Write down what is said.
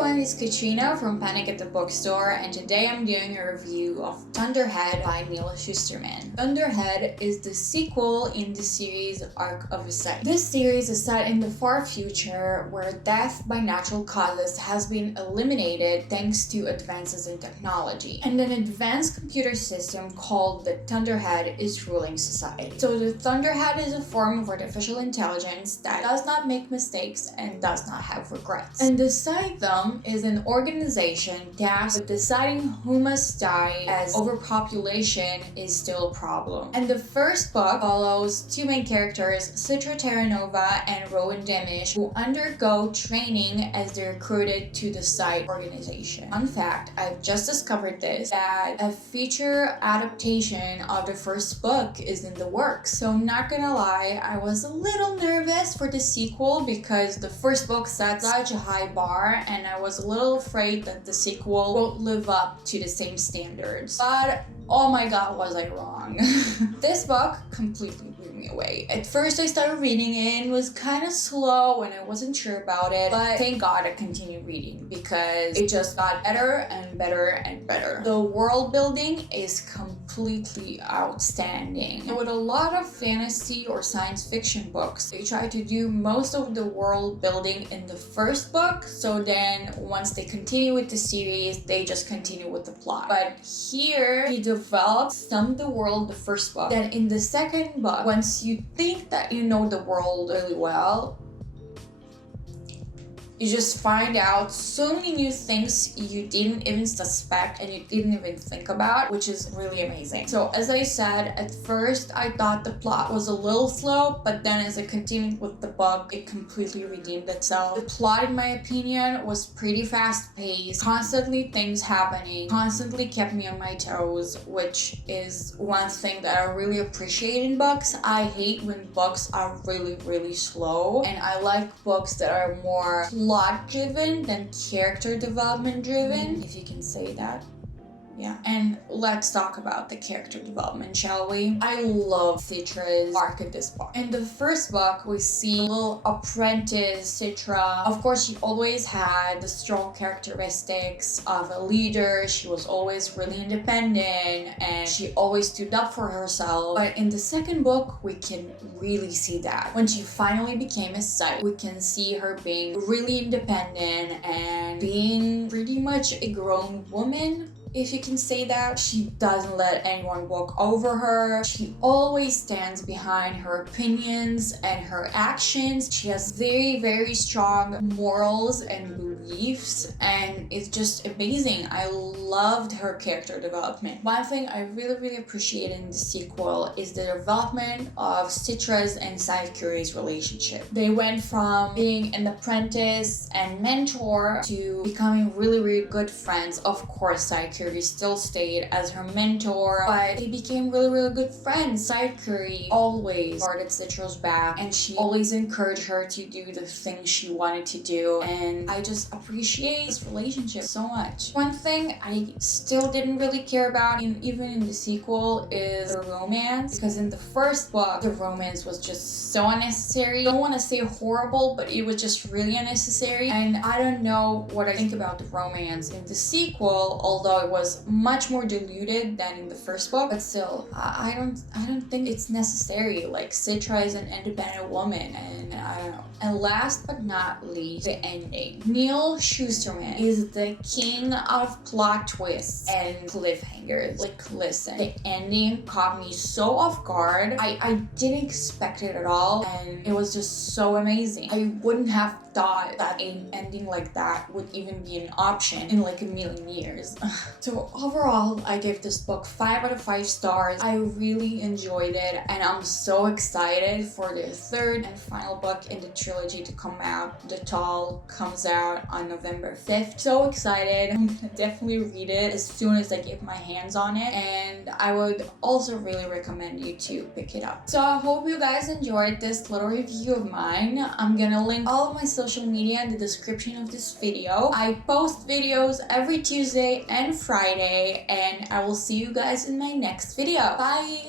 everyone, it's Katrina from Panic at the Bookstore, and today I'm doing a review of Thunderhead by Neal Shusterman. Thunderhead is the sequel in the series Arc of a Sight. This series is set in the far future where death by natural causes has been eliminated thanks to advances in technology, and an advanced computer system called the Thunderhead is ruling society. So the Thunderhead is a form of artificial intelligence that does not make mistakes and does not have regrets. And the Them is an organization tasked with deciding who must die as overpopulation is still a problem. And the first book follows two main characters, Citra Terranova and Rowan Demish, who undergo training as they're recruited to the Sight organization. Fun fact, I've just discovered this, that a feature adaptation of the first book is in the works. So not gonna lie, I was a little nervous for the sequel because the first book set such a high bar and I was a little afraid that the sequel won't live up to the same standards. But oh my god, was I wrong. This book completely blew me away. At first I started reading it and it was kind of slow and I wasn't sure about it, but thank god I continued reading because it just got better and better and better. The world building is completely outstanding. And with a lot of fantasy or science fiction books, they try to do most of the world building in the first book, so then once they continue with the series, they just continue with the plot. But here, he develops some of the world the first book. Then in the second book, once you think that you know the world really well, you just find out so many new things you didn't even suspect and you didn't even think about, which is really amazing. So as I said, at first I thought the plot was a little slow, but then as I continued with the book, it completely redeemed itself. The plot, in my opinion, was pretty fast-paced, constantly things happening, constantly kept me on my toes, which is one thing that I really appreciate in books. I hate when books are really slow, and I like books that are more plot-driven than character development-driven, if you can say that. Yeah. And let's talk about the character development, shall we? I love Citra's arc in this book. In the first book, we see a little apprentice Citra. Of course, she always had the strong characteristics of a leader. She was always really independent and she always stood up for herself. But in the second book, we can really see that. When she finally became a Sight, we can see her being really independent and being pretty much a grown woman, if you can say that. She doesn't let anyone walk over her. She always stands behind her opinions and her actions. She has very strong morals and beliefs, and it's just amazing. I loved her character development. One thing I really appreciate in the sequel is the development of Citra's and Sight Curie's relationship. They went from being an apprentice and mentor to becoming really good friends. Of course, Sight Curie still stayed as her mentor, but they became really good friends. Sight Curie always guarded Citra's back and she always encouraged her to do the things she wanted to do, and I just appreciate this relationship so much. One thing I still didn't really care about, even in the sequel, is the romance, because in the first book, the romance was just so unnecessary. I don't want to say horrible, but it was just really unnecessary, and I don't know what I think about the romance in the sequel, although it was much more diluted than in the first book, but still, I don't think it's necessary. Like, Citra is an independent woman, and I don't know. And last but not least, the ending. Neal Shusterman is the king of plot twists and cliffhangers. Like, listen, the ending caught me so off guard. I didn't expect it at all, and it was just so amazing. I wouldn't have thought that an ending like that would even be an option in like a million years. So overall, I gave this book 5 out of 5 stars. I really enjoyed it, and I'm so excited for the third and final book in the trilogy to come out. The Tall comes out on November 5th. So excited. I'm gonna definitely read it as soon as I get my hands on it, and I would also really recommend you to pick it up. So I hope you guys enjoyed this little review of mine. I'm gonna link all of my social media in the description of this video. I post videos every Tuesday and Friday, and I will see you guys in my next video. Bye!